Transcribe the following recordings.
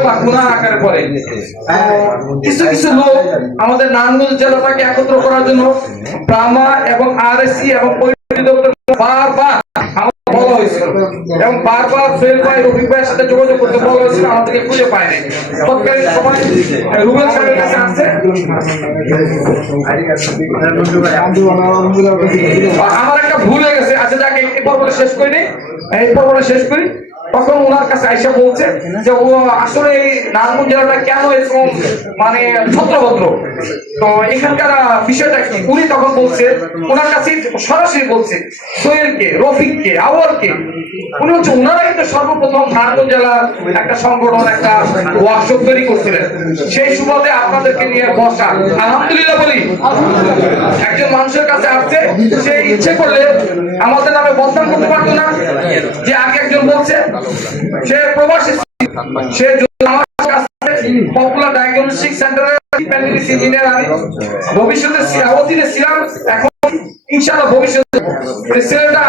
বা আকারে কিছু কিছু লোক আমাদের জেলাটাকে একত্র করার জন্য ব্রাহ্মা এবং আরএসসি এবং আমার একটা ভুল হয়ে গেছে। আচ্ছা যাকে শেষ করি এই পর্বটা শেষ করি। তখন ওনার কাছে আইসা বলছে যে, ও, আসলে এই নারায়ণগঞ্জ জেলাটা কেন এরকম মানে ছত্রভদ্র? তো এখানকার বিষয়টা কি? উনি তখন বলছে, ওনার কাছে সরাসরি বলছে, সোহেলকে, রফিককে আওয়ালকে উনি হচ্ছে ওনারাই কিন্তু সর্বপ্রথম নারায়ণগঞ্জ জেলার একটা সংগঠন, একটা ওয়ার্কশপ তৈরি করছিলেন। সেই সুবাদে আপনাদেরকে নিয়ে বসা। আলহামদুলিল্লাহ বলি, একজন মানুষের কাছে আসছে সে ইচ্ছে করলে আমাদের নামে বদনাম করতে পারতো না। যে আগে একজন বলছে, সে প্রবাসী, সে ভবিষ্যতে এই ছেলেটা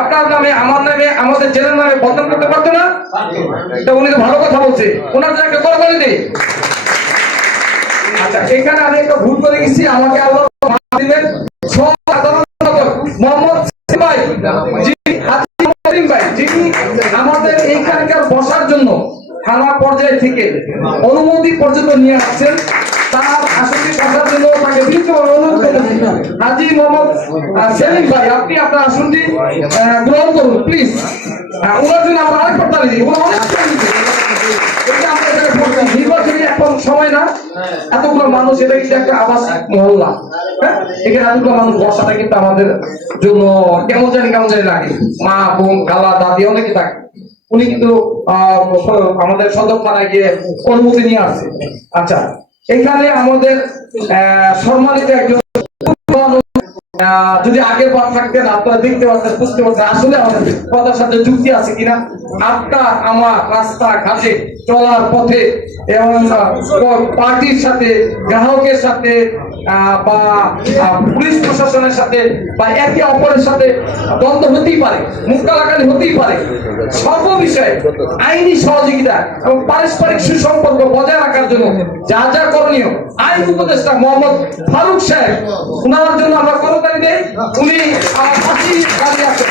আপনার নামে, আমার নামে, আমাদের জেলার নামে বদনাম করতে পারতো না? উনি তো ভালো কথা বলছে। ওনার আচ্ছা একটা করে এইখানকার বসার জন্য থানা পর্যায় থেকে অনুমতি পর্যন্ত নিয়ে আসছেন, তার আসনটি বসার জন্য সেলিম ভাই, আপনি আপনার আসনটি গ্রহণ করুন প্লিজ ওনার জন্য আমরা দিই ওনার অনেক হ্যাঁ? আমাদের জন্য কেমন জানি কেমন জানি লাগে। মা, বোন, খালা, দাদি, অনেকে থাকে। উনি কিন্তু আমাদের সদর থানায় গিয়ে অনুমতি নিয়ে আসছে। আচ্ছা এখানে আমাদের সম্মানিত একজন যদি আগে পর থাকতেন, আপনারা দেখতে পাচ্ছেন বুঝতে পারছেন আসলে আমাদের কথার সাথে যুক্তি আছে কিনা? আত্মা আমার রাস্তা ঘাটে চলার পথে এবং পার্টির সাথে, গ্রাহকের সাথে বা পুলিশ প্রশাসনের সাথে বা একে অপরের সাথে দ্বন্দ্ব হতেই পারে মুখ কালাকালি হতেই পারে। সর্ব বিষয়ে আইনি সহযোগিতা এবং পারস্পরিক সুসম্পর্ক বজায় রাখার জন্য যা যা করণীয়, আইন উপদেষ্টা মোহাম্মদ ফারুক সাহেব ওনার জন্য আমরা করতালি দেই উনি আমার পাশেই দাঁড়িয়ে আছেন